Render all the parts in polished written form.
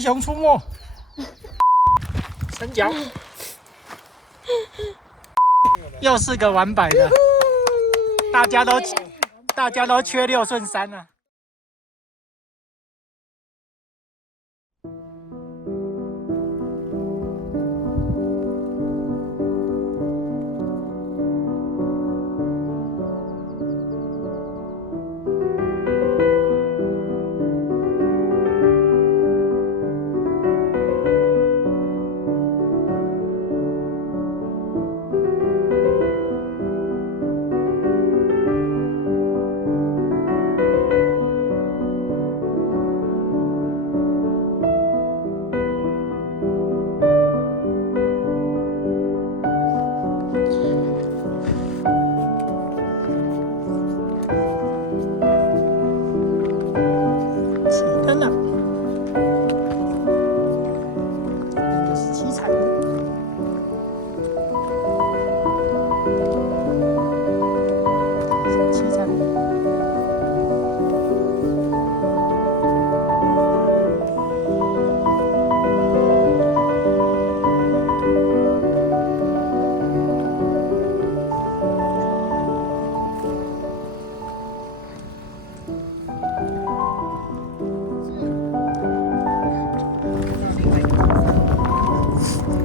英雄出没，三角，又是个完百的，大家都缺6顺3啊。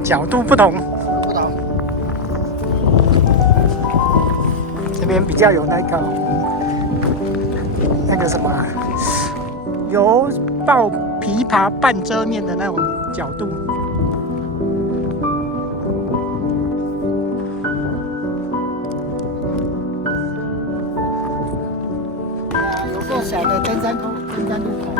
角度不同，这边比较有那个什么啊，有抱琵琶半遮面的那种角度。有够小的登山路口。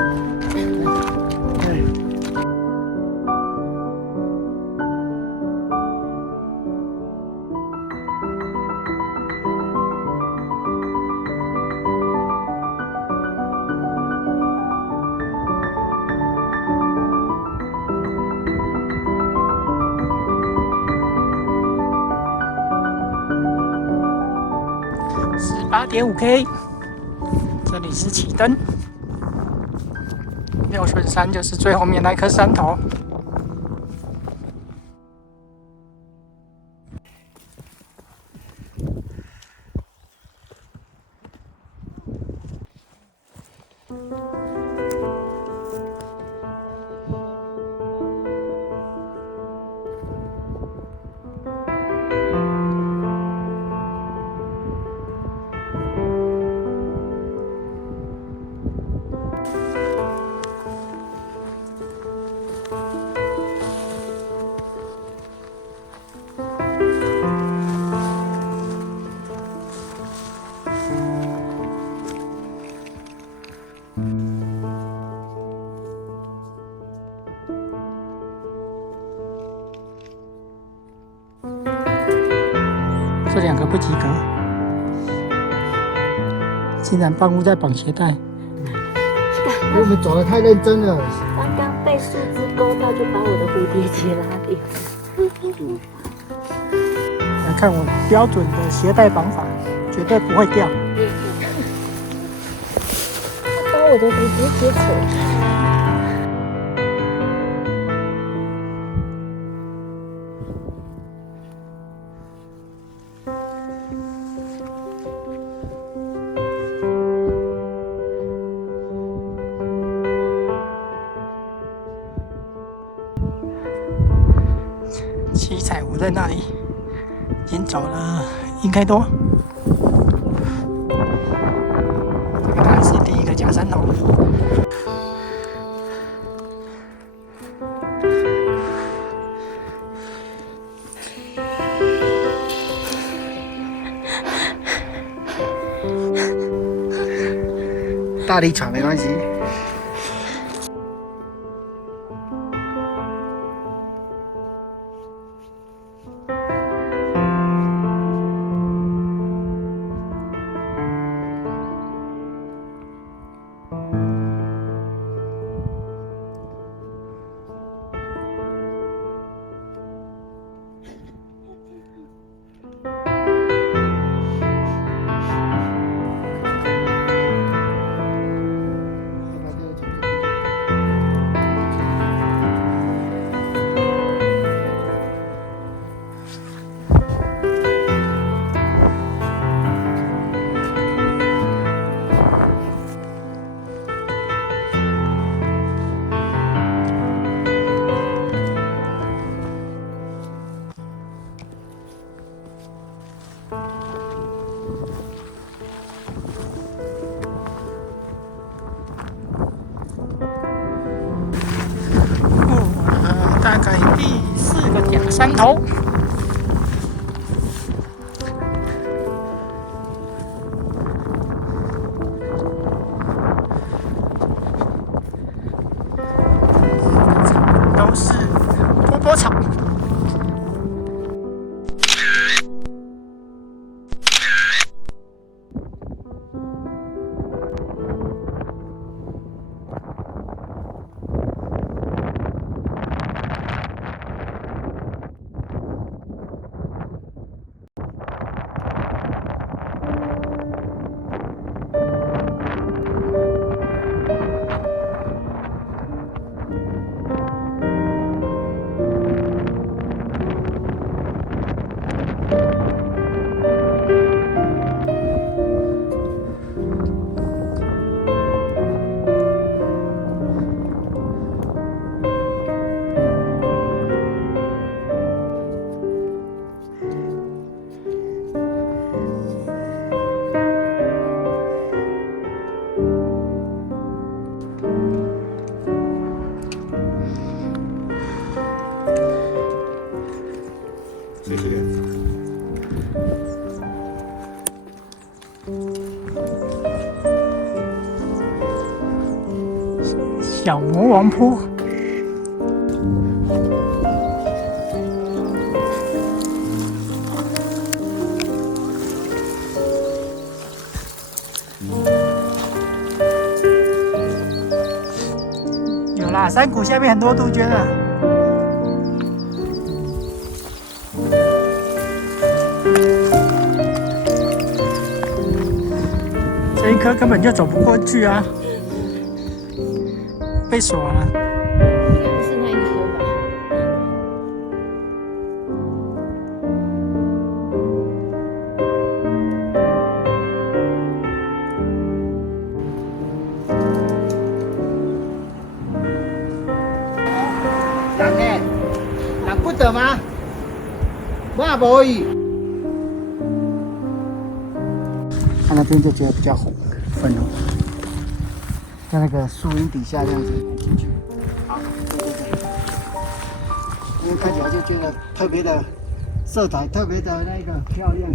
18.5K， 这里是启灯，6顺山就是最后面那颗山头。这2个不及格，竟然帮屋在绑鞋带。因为我们走得太认真了。刚刚被树枝勾到，就把我的蝴蝶结拉掉。来看我标准的鞋带绑法，绝对不会掉。他把我的蝴蝶结扯开。七彩湖在那里，已经走了1K多。这个当然是第1个假山头。大力喘没关系。山头。都是波波草。谢谢。小魔王坡。有啦，山谷下面很多杜鹃啊。这一颗根本就走不过去啊，被锁了。应该不是那一颗吧？人呢？人不得吗？我无伊。它那边就觉得比较红，粉红，在那个树荫底下这样子进去。好，对对对，因为看起来就觉得特别的色彩，特别的那个漂亮。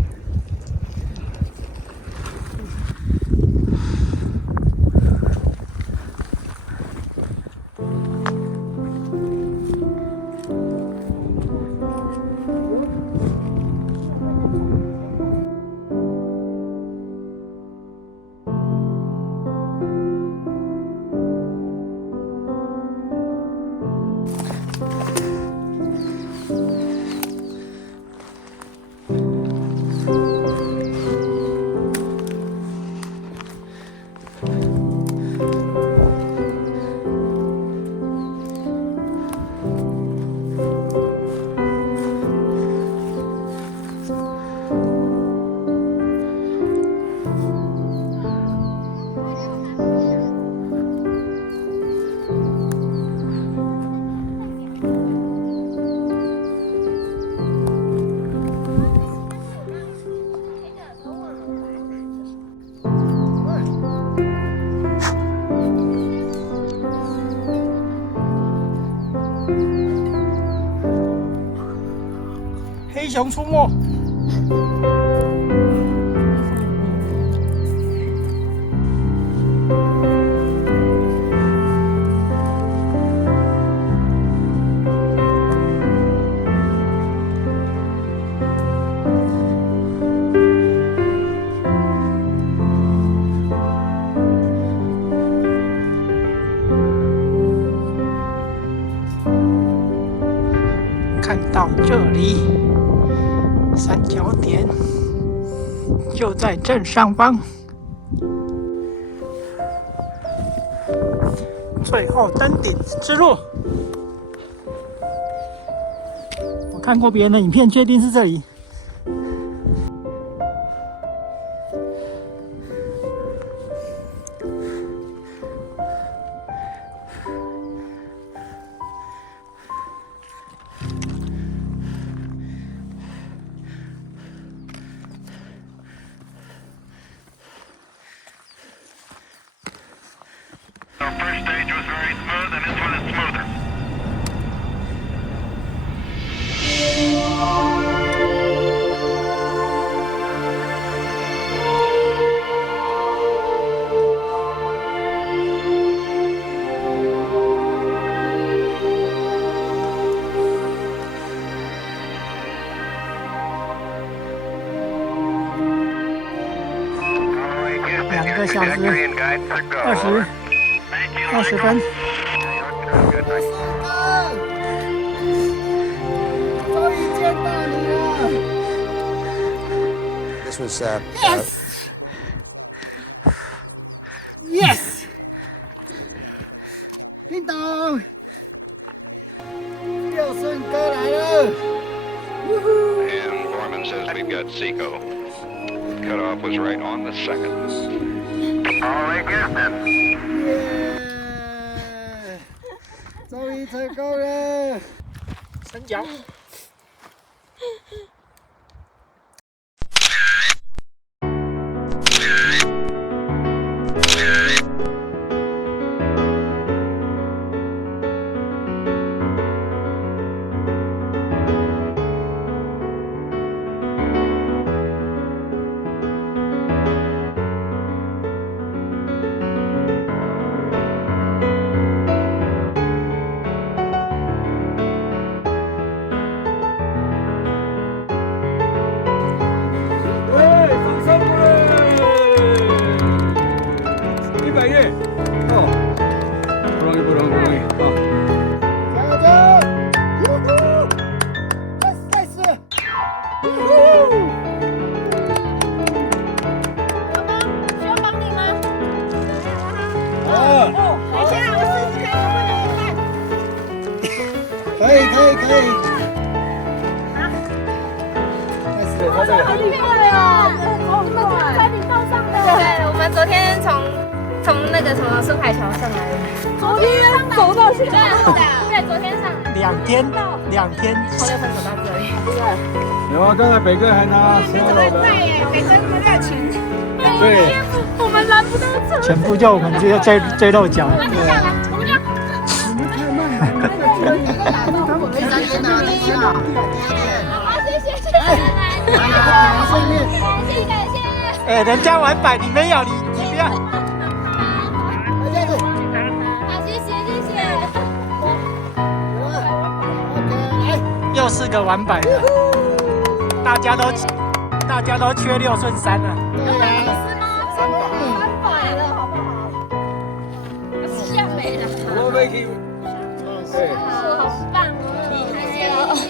黑熊出没。看到这里，三角点就在正上方。最后登顶之路，我看过别人的影片，确定是这里。Our first stage was very smooth, and this one is smoother. 小时20分。终于见到你了。This was Yes！ 叮咚，六顺哥来了。And Borman says we've got Seco. Cutoff was right on the second. All right, Houston. 耶！终于成功了。三角。可以。好厉害哦！你们快点报上的。对，我们昨天从那个什么苏海桥上来的。昨天走到现在。对，昨天上来。2天，从6分走到这里。有啊，刚才北哥还拿12楼的。北哥那么大钱。对，我们拦不到车。全部就可能就最露脚。我们就。好，谢谢。感谢。哎，人家玩摆，你没有，你不要。好，谢谢。又是个玩摆的，大家都缺6顺3了。是吗？300了，好不好？吓没了。我没去。对。好棒哦！谢谢。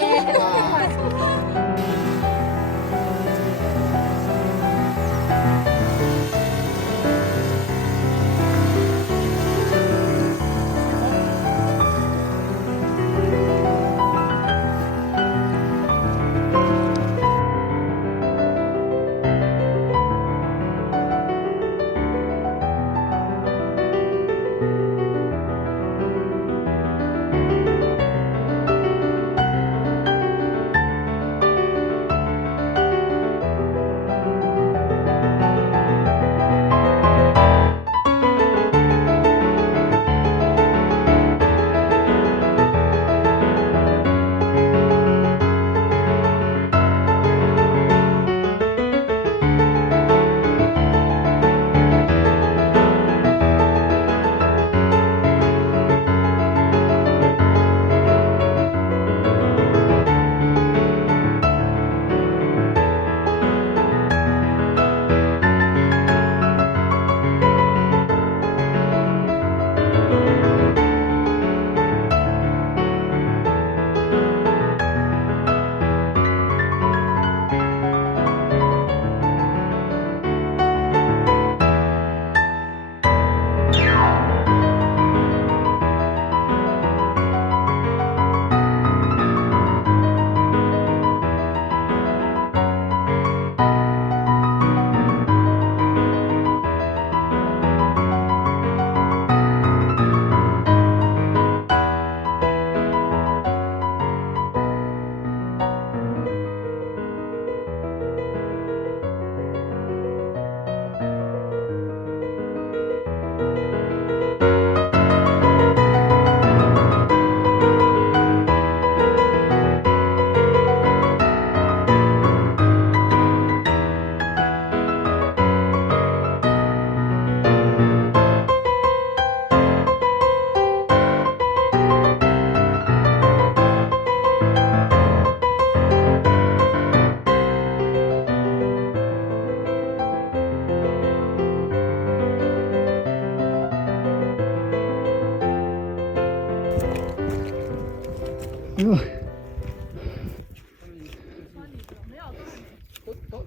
呦，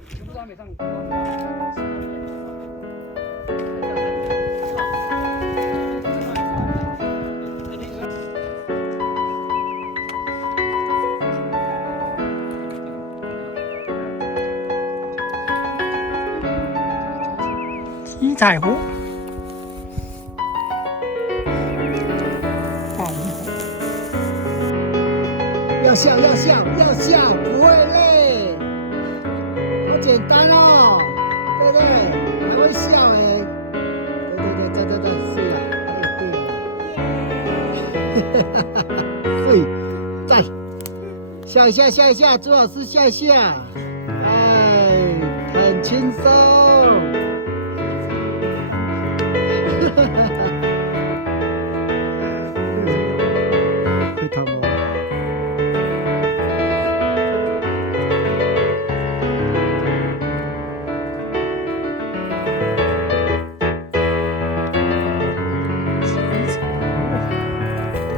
全部都还没上。七彩湖，大鱼湖，要笑，不会累，好简单哦，对不对？还会笑哎，对，是啊，对，赞，笑一下，朱老师笑一下，哎，很轻松。会痛吗？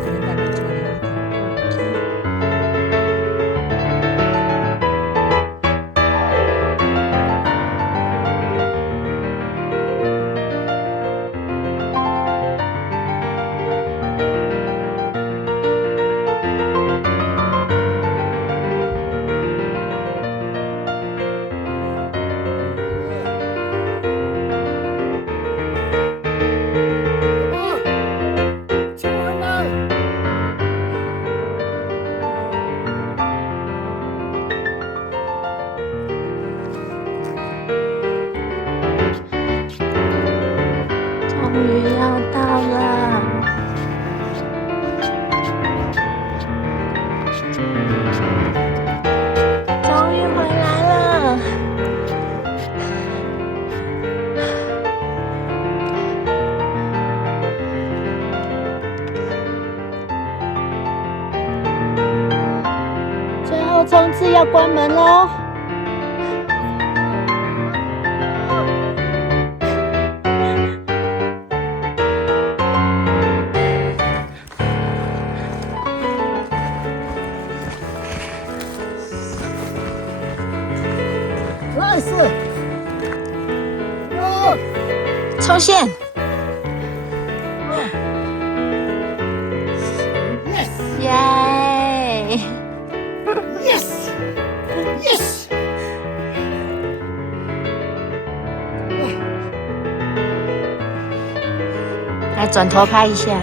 这边大概做了一点2K。终于要到了，终于回来了。最后冲刺要关门喽！nice，哦，冲线！ yes 耶！ yes yes，来转头拍一下。